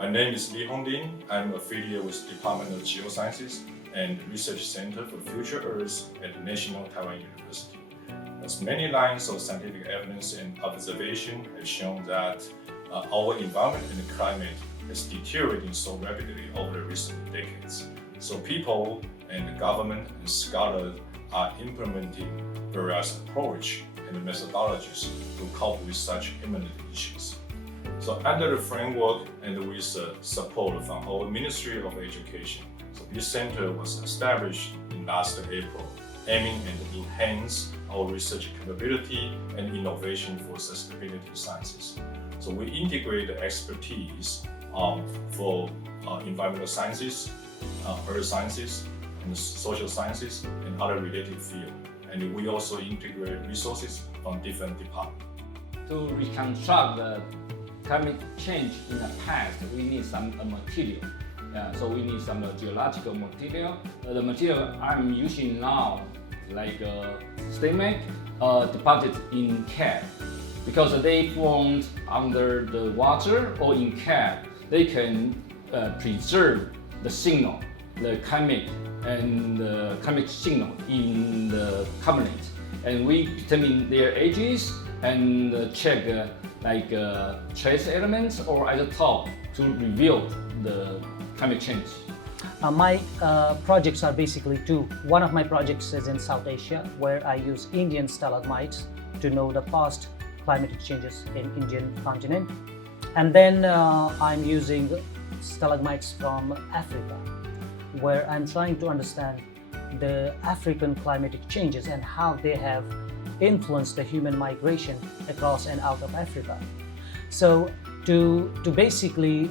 My name is Li Hongding. I'm affiliated with the Department of Geosciences and Research Center for Future Earth at the National Taiwan University. As many lines of scientific evidence and observation have shown that our environment and the climate is deteriorating so rapidly over the recent decades. So people and the government and scholars are implementing various approaches and methodologies to cope with such imminent issues. So under the framework and with support from our Ministry of Education, so this center was established in last April, aiming to enhance our research capability and innovation for sustainability sciences. So we integrate the expertise for environmental sciences, earth sciences, and social sciences, and other related fields. And we also integrate resources from different departments. To reconstruct the climate change in the past, we need some material. So we need some geological material. The material I'm using now, like sediment deposited in cave, because they formed under the water or in cave, they can preserve the signal, the climate and the climate signal in the carbonate. And we determine their ages and check trace elements or isotope to reveal the climate change. My projects are basically two. One of my projects is in South Asia, where I use Indian stalagmites to know the past climate changes in Indian continent. And then I'm using stalagmites from Africa, where I'm trying to understand the African climatic changes and how they have influenced the human migration across and out of Africa. So to basically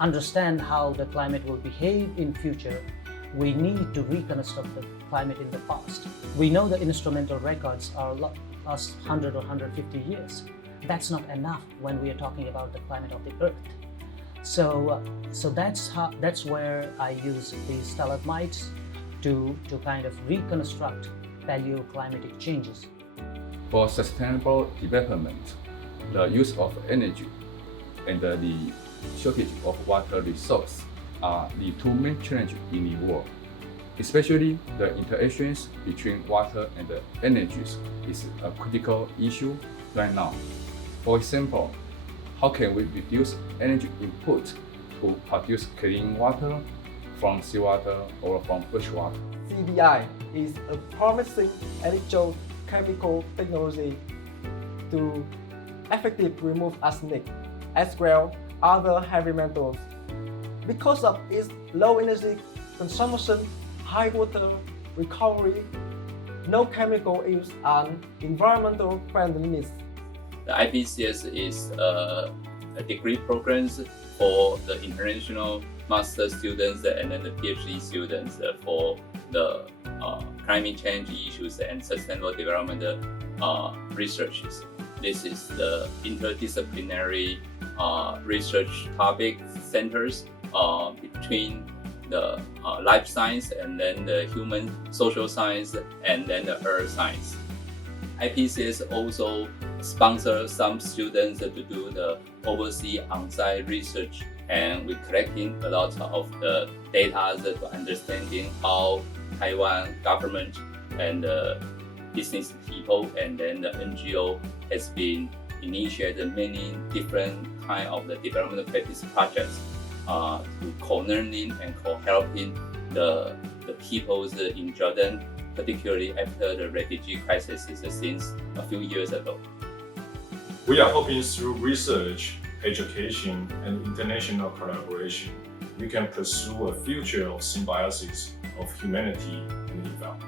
understand how the climate will behave in future, we need to reconstruct the climate in the past. We know the instrumental records are last 100 or 150 years. That's not enough when we are talking about the climate of the Earth. So that's where I use these stalagmites to kind of reconstruct paleoclimatic changes. For sustainable development, the use of energy and the shortage of water resource are the two main challenges in the world. Especially the interactions between water and the energies is a critical issue right now. For example, how can we reduce energy input to produce clean water from seawater or from fresh water? CDI is a promising electrochemical technology to effectively remove arsenic as well other heavy metals. Because of its low energy consumption, high water recovery, no chemical use, and environmental friendliness. The IPCS is a degree program for the international master students and then the PhD students for the climate change issues and sustainable development researches. This is the interdisciplinary research topic centers between the life science and then the human social science and then the earth science. IPCS also sponsors some students to do the overseas on-site research, and we're collecting a lot of the data to understanding how Taiwan government and the business people and then the NGO has been initiated many different kind of the development practice projects to co-learning and co-helping the peoples in Jordan, particularly after the refugee crisis since a few years ago. We are hoping through research, education, and international collaboration, we can pursue a future of symbiosis of humanity and the environment.